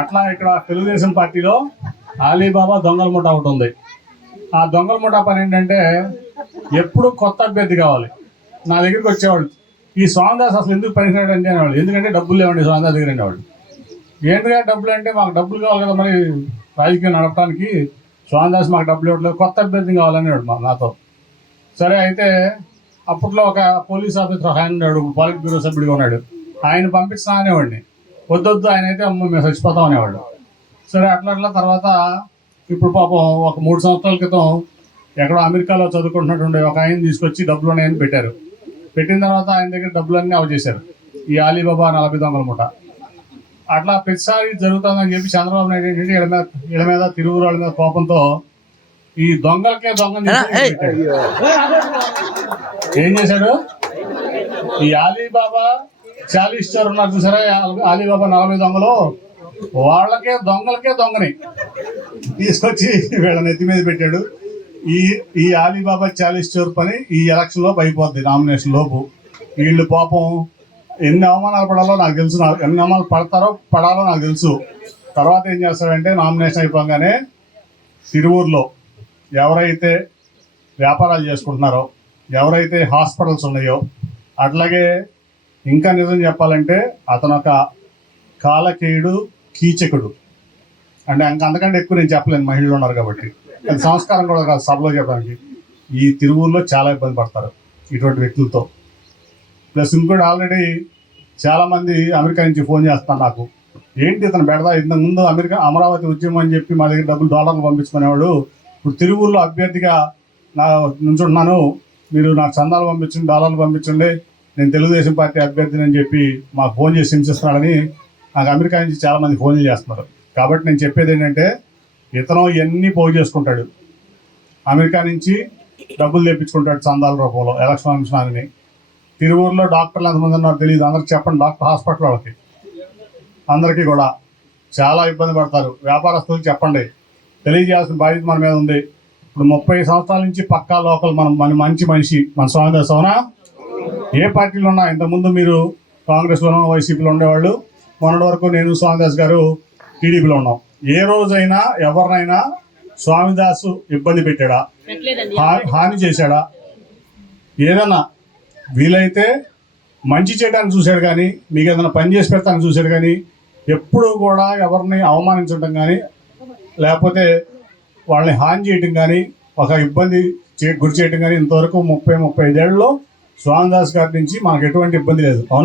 అట్లా ఇక్కడ తెలుగుదేశం పార్టీలో అలీబాబా దొంగల ముఠా ఒకటి ఉంది. ఆ దొంగల ముఠా పని ఏంటంటే ఎప్పుడు కొత్త అభ్యర్థి కావాలి. నా దగ్గరికి వచ్చేవాళ్ళు ఈ స్వామిదాస్ అసలు ఎందుకు పనికిరాడు అంటే అనేవాళ్ళు. ఎందుకంటే డబ్బులు లేవండి స్వామిదాస్ దగ్గర అనేవాళ్ళు. ఏంటిగా డబ్బులు అంటే మాకు డబ్బులు కావాలి కదా మరి రాజకీయం నడపడానికి. స్వామిదాస్ మాకు డబ్బులు ఇవ్వట్లేదు కొత్త అభ్యర్థి కావాలనేవాడు మా నాతో. సరే అయితే అప్పట్లో ఒక పోలీస్ ఆఫీసర్ ఒక ఆయన ఉన్నాడు పాలిట్ బ్యూరో సభ్యుడిగా ఉన్నాడు. ఆయన పంపించిన అనేవాడిని. వద్దొద్దు ఆయన అయితే అమ్మ మేము చచ్చిపోతాం అనేవాడు సరే అట్లా అట్లా తర్వాత ఇప్పుడు పాపం ఒక మూడు సంవత్సరాల క్రితం ఎక్కడో అమెరికాలో చదువుకుంటున్నటువంటి ఒక ఆయన తీసుకొచ్చి డబ్బులు ఉన్నాయని పెట్టారు. పెట్టిన తర్వాత ఆయన దగ్గర డబ్బులన్నీ అవజేశారు ఈ అలీబాబా నలభై దొంగల అట్లా ప్రతిసారి జరుగుతుందని చెప్పి చంద్రబాబు నాయుడు ఏంటంటే ఇళ్ళ మీద ఇళ్ళ మీద తిరువురు వాళ్ళ మీద కోపంతో ఈ దొంగలకే దొంగ ఏం చేశాడు? ఈ అలీబాబా చాలీస్ స్టోర్ ఉన్నారు చూసారా? అలీబాబా నలభై దొంగలు. వాళ్ళకే దొంగలకే దొంగని. తీసుకొచ్చి వీళ్ళ నెత్తి మీద పెట్టాడు. ఈ ఈ అలీబాబా చాలీస్ స్టోర్ పని ఈ ఎలక్షన్ లోపు అయిపోద్ది నామినేషన్ లోపు. వీళ్ళు పాపం ఎన్ని అవమానాలు పడాలో నాకు తెలుసు. ఎన్ని అవమానాలు పడతారో పడాలో నాకు తెలుసు. తర్వాత ఏం చేస్తాడంటే నామినేషన్ అయిపోగానే తిరువూరులో ఎవరైతే వ్యాపారాలు చేసుకుంటున్నారో ఎవరైతే హాస్పిటల్స్ ఉన్నాయో అట్లాగే ఇంకా నిజం చెప్పాలంటే అతను ఒక కాలకేయుడు కీచకుడు. అంటే ఇంకా అంతకంటే ఎక్కువ నేను చెప్పలేను మహిళలు ఉన్నారు కాబట్టి. సంస్కారం కూడా కాదు సభలో చెప్పడానికి. ఈ తిరువూరులో చాలా ఇబ్బంది పడతారు ఇటువంటి వ్యక్తులతో. ప్లస్ ఇంకోటి ఆల్రెడీ చాలామంది అమెరికా నుంచి ఫోన్ చేస్తాను నాకు. ఏంటి ఇతను పెడదా ఇంతకు ముందు అమెరికా అమరావతి ఉద్యమం అని చెప్పి మా దగ్గర డబ్బులు డాలర్లు పంపించుకునేవాడు. ఇప్పుడు తిరువూరులో అభ్యర్థిగా నా నుంచున్నాను మీరు నాకు చందాలు పంపించండి డాలర్లు పంపించండి నేను తెలుగుదేశం పార్టీ అభ్యర్థిని అని చెప్పి మాకు ఫోన్ చేసి హింసిస్తున్నాడని నాకు అమెరికా నుంచి చాలామంది ఫోన్లు చేస్తున్నారు. కాబట్టి నేను చెప్పేది ఏంటంటే ఇతను ఇవన్నీ పోగు చేసుకుంటాడు. అమెరికా నుంచి డబ్బులు తెప్పించుకుంటాడు చందాల రూపంలో ఎలక్షన్ అంశాలని తిరువూరులో డాక్టర్లు ఎంతమంది ఉన్నారో తెలియదు అందరికి చెప్పండి డాక్టర్ హాస్పిటల్ వాళ్ళకి. అందరికీ కూడా చాలా ఇబ్బంది పడతారు. వ్యాపారస్తులకు చెప్పండి. తెలియజేయాల్సిన బాధ్యత మన మీద ఉంది. ఇప్పుడు ముప్పై సంవత్సరాల నుంచి పక్కా లోకల్ మనం మన మంచి మనిషి. మన స్వామిదాస్ అవునా ఏ పార్టీలో ఉన్నా ఇంతకుముందు మీరు కాంగ్రెస్లోనో వైసీపీలో ఉండేవాళ్ళు. మొన్నటి వరకు నేను స్వామిదాస్ గారు టీడీపీలో ఉన్నాం. ఏ రోజైనా ఎవరినైనా స్వామిదాసు ఇబ్బంది పెట్టాడా? హాని చేశాడా? ఏదన్నా వీలైతే మంచి చేయడానికి చూశాడు కానీ మీకు ఏదైనా పని చేసి పెడతానికి చూశాడు కానీ ఎప్పుడూ కూడా ఎవరిని అవమానించడం కానీ లేకపోతే వాళ్ళని హాని చేయటం కానీ ఒక ఇబ్బంది చే గురి చేయటం కానీ ఇంతవరకు ముప్పై ముప్పై ఐదేళ్ళలో స్వామిదాస్ గారి నుంచి మనకు ఎటువంటి ఇబ్బంది లేదు. అవునా?